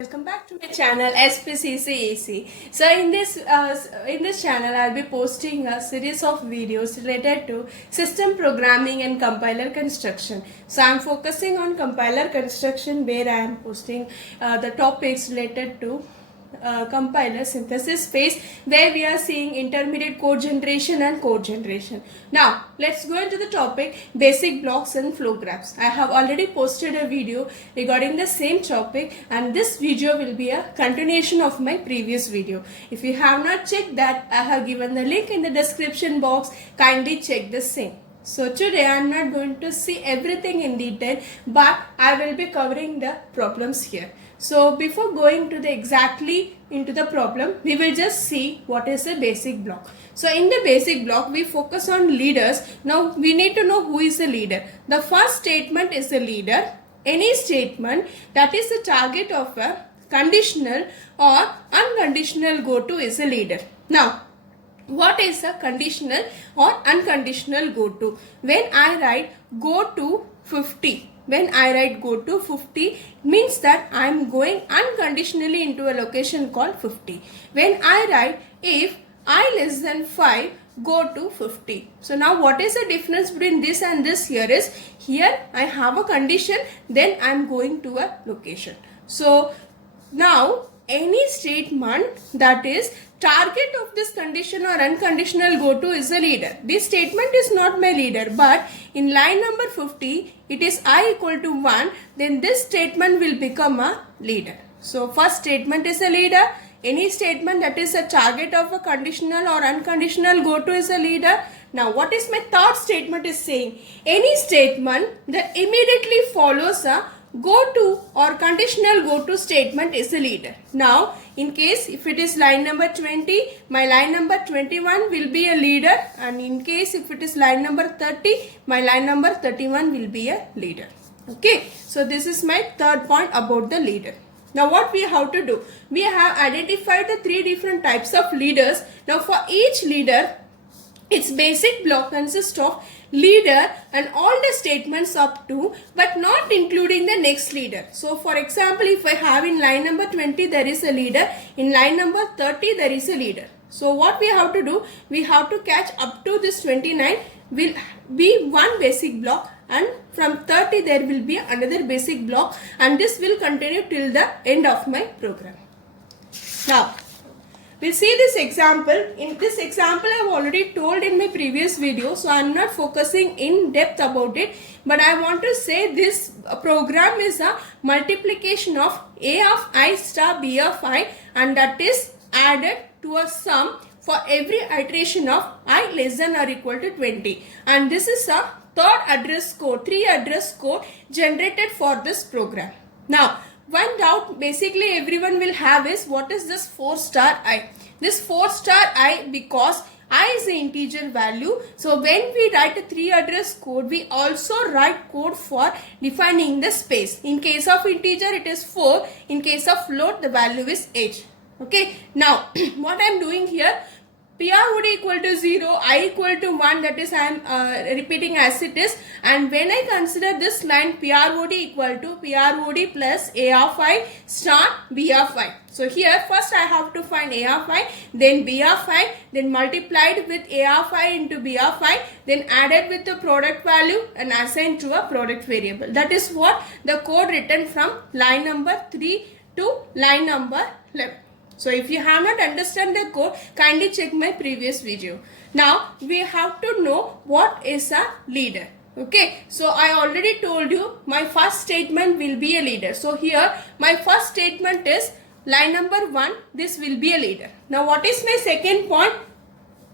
Welcome back to my channel SPCCEC. So in this channel I'll be posting a series of videos related to system programming and compiler construction. So I'm focusing on compiler construction where I am posting the topics related to compiler synthesis phase where we are seeing intermediate code generation and code generation. Now let's go into the topic basic blocks and flow graphs. I have already posted a video regarding the same topic and this video will be a continuation of my previous video. If you have not checked that, I have given the link in the description box. Kindly check the same. So today I am not going to see everything in detail, but I will be covering the problems here. So before going to the exactly into the problem, we will just see what is a basic block. So in the basic block, we focus on leaders. Now we need to know who is the leader. The first statement is the leader. Any statement that is the target of a conditional or unconditional goto is a leader. Now what is a conditional or unconditional goto? When I write go to 50, when I write go to 50 means that I am going unconditionally into a location called 50. When I write if I less than 5, go to 50. So now what is the difference between this and this here is, here I have a condition, then I am going to a location. So now any statement that is target of this condition or unconditional goto is a leader. This statement is not my leader, but in line number 50 it is I equal to 1, then this statement will become a leader. So first statement is a leader. Any statement that is a target of a conditional or unconditional goto is a leader. Now what is my third statement is saying? Any statement that immediately follows a go to or conditional go to statement is a leader. Now in case if it is line number 20, my line number 21 will be a leader, and in case if it is line number 30, my line number 31 will be a leader. Okay, so this is my third point about the leader. Now what we have to do? We have identified the three different types of leaders. Now for each leader, its basic block consists of leader and all the statements up to, but not including the next leader. So for example, if I have in line number 20 there is a leader, in line number 30 there is a leader. So what we have to do? We have to catch up to this 29 will be one basic block, and from 30 there will be another basic block, and this will continue till the end of my program. Now we'll see this example. In this example, I have already told in my previous video, so I am not focusing in depth about it. But I want to say this program is a multiplication of A of I star B of I, and that is added to a sum for every iteration of I less than or equal to 20. And this is a third address code, 3 address code generated for this program. Now, one doubt basically everyone will have is, what is this 4 star I? This 4 star I because I is the integer value. So when we write a 3 address code, we also write code for defining the space. In case of integer it is 4. In case of float the value is 8. Okay. Now what I am doing here, PR would equal to 0, I equal to 1, that is I am repeating as it is, and when I consider this line PR would equal to PR would plus A of I star B of I. So here first I have to find A of I, then B of I, then multiplied with A of I into B of I, then added with the product value and assigned to a product variable. That is what the code written from line number 3 to line number 11. So if you have not understand the code, kindly check my previous video. Now we have to know what is a leader. Okay, so I already told you my first statement will be a leader. So here my first statement is line number 1, this will be a leader. Now what is my second point?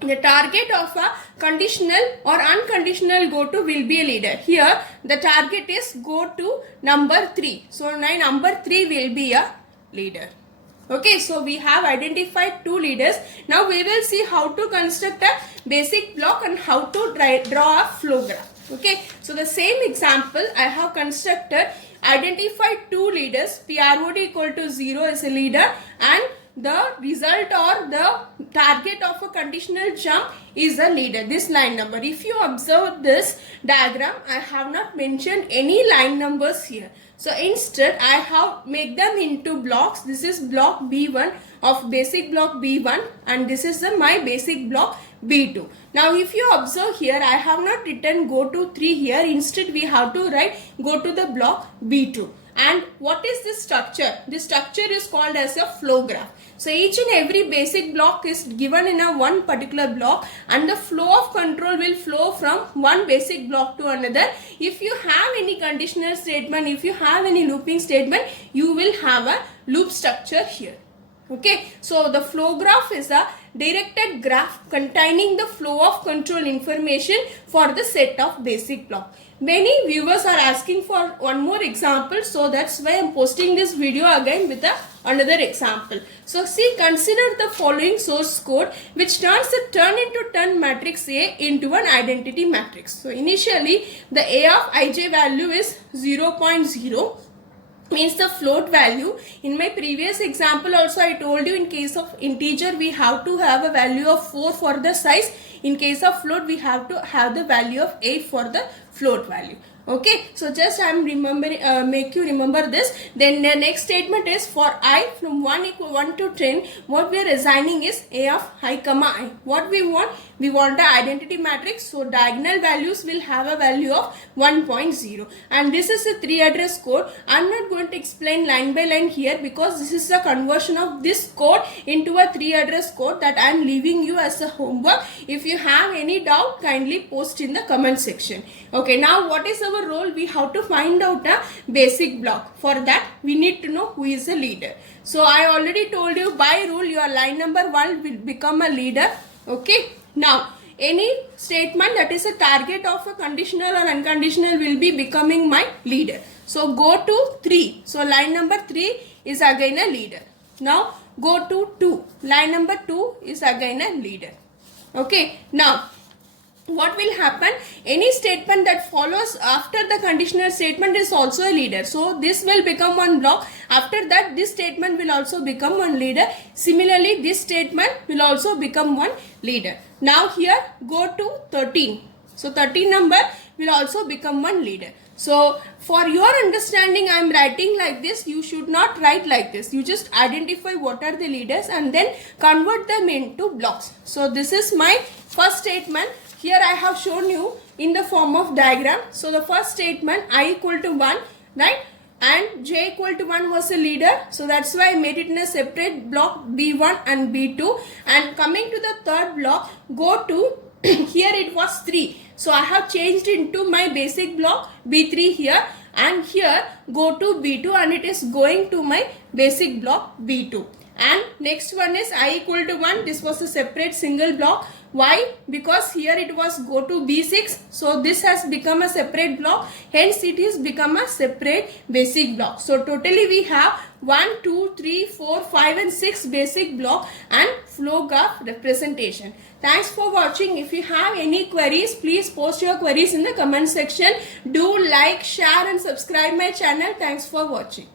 The target of a conditional or unconditional goto will be a leader. Here the target is go to number 3. So my number 3 will be a leader. Okay, so we have identified two leaders. Now we will see how to construct a basic block and how to draw a flow graph. Okay, so the same example I have constructed, identified two leaders. PR would equal to 0 is a leader, and the result or the target of a conditional jump is a leader, this line number. If you observe this diagram, I have not mentioned any line numbers here. So instead I have make them into blocks. This is block B1 of basic block B1 and this is my basic block B2. Now if you observe here, I have not written go to 3 here. Instead we have to write go to the block B2. And what is this structure? This structure is called as a flow graph. So each and every basic block is given in a one particular block and the flow of control will flow from one basic block to another. If you have any conditional statement, if you have any looping statement, you will have a loop structure here. Okay, so the flow graph is a directed graph containing the flow of control information for the set of basic block. Many viewers are asking for one more example, so that's why I'm posting this video again with another example. So see, consider the following source code which turns the turn into turn matrix A into an identity matrix. So initially the A of ij value is 0.0. means the float value. In my previous example also I told you, in case of integer we have to have a value of 4 for the size. In case of float we have to have the value of 8 for the float value. Okay, so just I am remembering, make you remember this. Then the next statement is for I from 1 to 10, what we are assigning is A of I comma I. What we want? We want the identity matrix, so diagonal values will have a value of 1.0 and this is a 3 address code. I am not going to explain line by line here because this is the conversion of this code into a 3 address code that I am leaving you as a homework. If you have any doubt, kindly post in the comment section. Okay, now what is our role? We have to find out a basic block. For that we need to know who is the leader. So I already told you, by rule your line number 1 will become a leader. Okay, now any statement that is a target of a conditional or unconditional will be becoming my leader. So go to 3. So line number 3 is again a leader. Now go to 2. Line number 2 is again a leader. Okay, now what will happen? Any statement that follows after the conditional statement is also a leader. So this will become one block. After that this statement will also become one leader. Similarly this statement will also become one leader. Now here go to 13. So 13 number will also become one leader. So for your understanding I am writing like this. You should not write like this. You just identify what are the leaders and then convert them into blocks. So this is my first statement. Here I have shown you in the form of diagram. So the first statement I equal to 1, right? And j equal to 1 was a leader. So that's why I made it in a separate block B1 and B2. And coming to the third block, go to here it was 3. So I have changed into my basic block B3 here. And here go to B2 and it is going to my basic block B2. And next one is I equal to 1. This was a separate single block. Why? Because here it was go to B6. So this has become a separate block. Hence it is become a separate basic block. So totally we have 1, 2, 3, 4, 5 and 6 basic block and flow graph representation. Thanks for watching. If you have any queries, please post your queries in the comment section. Do like, share and subscribe my channel. Thanks for watching.